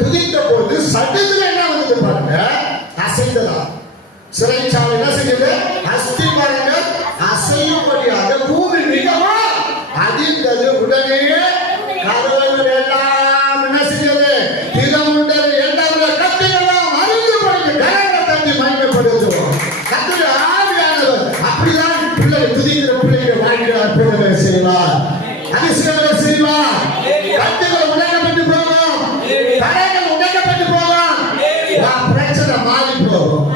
துதித்த போது சடுதில் என்ன வந்து பாருங்க, அசைந்ததா. சிறைச்சாலை என்ன செய்யுது, அஸ்திவாரங்கள் அசையும்படியாக பூமி மிகவும் அதிர்ந்தது. உடனே கதவுகள் எல்லாம் என்ன செய்யுது, திறமுண்டது. எல்லாரும் கத்துக்கலாம் அறிந்து படிக்க கரங்களை தட்டி மகிமைப்படுது. கத்துடைய ஆவியானவர் அப்படிதான் பிள்ளை துதிக்கிற பிள்ளைகள் வாழ்க்கையில் அற்புதங்களை செய்வார், அதிசயங்களை செய்வார். கட்டுகள் உடைக்கப்பட்டு போகும், தடைகள் உடைக்கப்பட்டு போகும், பிரச்சனை மாறி போகும்.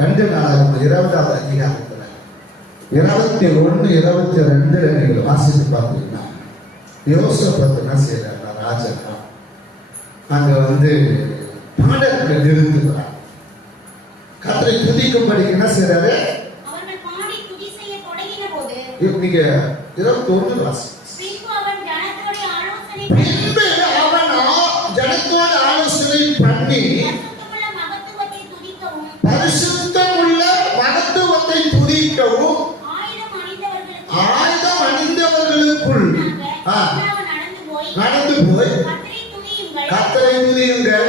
2 நாளாகமம் 20வது அதிகாரத்துல 21, 22 நீங்கள் வாசித்து பார்த்தீங்கன்னா, யோசேப்பு என்ன செய்யறாங்க, ராஜா அங்க வந்து பாடல்கள் நிறுத்துகிறார். கர்த்தரை துதிக்கும்படி என்ன செய்யறாரு, நீங்க 21 வாசி. பின்பு அவன் ஜனத்தோடு ஆலோசனை பண்ணி பரிசுத்தமுள்ள மகத்துவத்தை துதிக்கவும் ஆயுதம் அணிந்தவர்களுக்குள் நடந்து போய் கர்த்தரை துதியுங்கள்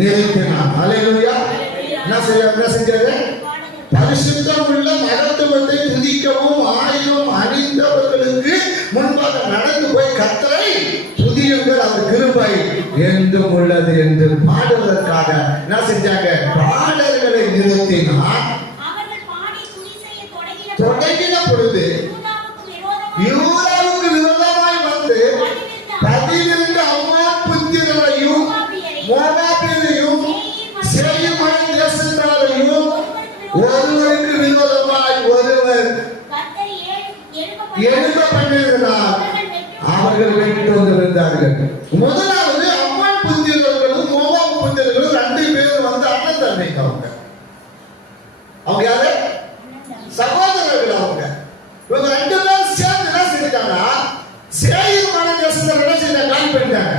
நிறுத்தினான். அல்லேலூயா. என்ன செஞ்சாரு, பரிசுத்தம் உள்ள மகத்துவத்தை துதிக்கவும் ஆயுதம் அணிந்தவர்களுக்கு முன்பாக நடந்து போய் கர்த்தரை துதியுங்கள், அவர் கிருபை என்றும் உள்ளது என்று பாடுவதற்காக என்ன செஞ்சாங்க, பாடல்களை நிறுத்தினார். தொடங்கின பொழுது யூதாவுக்கு விரோதமாய் வந்து 12 அம்மோன் புத்திரரையும் மோவாபியரையும் சேயீர் தேசத்தாரையும் ஒருவருக்கு விரோதமாய் ஒருவர் எழுத பண்ணினார். அவர்கள் வெற்றி வந்திருந்தார்கள். முதலாவது அம்மோன் புத்திரர்களும் மோவாப் புத்திரர்களும் 2 பேரும் வந்து அண்ணன் தம்பிங்க. அவங்க யாரு, சகோதரர்கள். அவங்க இவங்க 2 பேரும் சேர்ந்து என்ன செஞ்சாங்க, சேயீர் தேசத்தை என்ன செஞ்சாங்க, காலி பண்ணிட்டாங்க.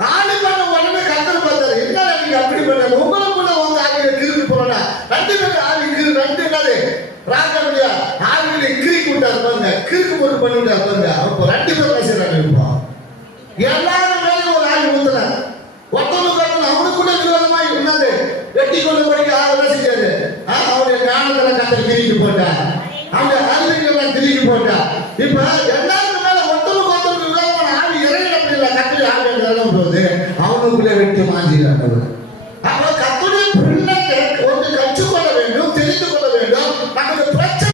காலி பண்ண உடனே கர்த்தர் பார்த்தாரு, என்ன நீங்க அப்படி பண்ணாங்க, உங்களுக்குள்ள உங்க ஆவியை திருப்பி போனா 2 பேரும் ஆவி கிரு 2 என்னது ராஜாவுடைய ஆவியை கிறுக்கி விட்டாரு பாருங்க, கிறுக்கு போட்டு பண்ணிவிட்டாரு பாருங்க. அப்போ 2 பேரும் என்ன செய்யறாங்க, இப்போ எல்லாரும் மேலே ஒரு ஆவி ஊத்துறாங்க. ஒருத்தவங்க அவனுக்குள்ள விரோதமா என்னது வெட்டி கொண்டு போய் என்ன செஞ்சாரு, அவருடைய ஞானத்துல கர்த்தர் கிறுக்கி போட்டார், அவங்க அறிவியெல்லாம் கிறுக்கி போட்டார். இப்ப எல்லாருக்கும் மேல ஒருத்தவங்க விரோதமான ஆவி இறையில கர்த்தர் ஆவி போது அவனுக்குள்ளே வெட்டி மாஞ்சிறாங்க.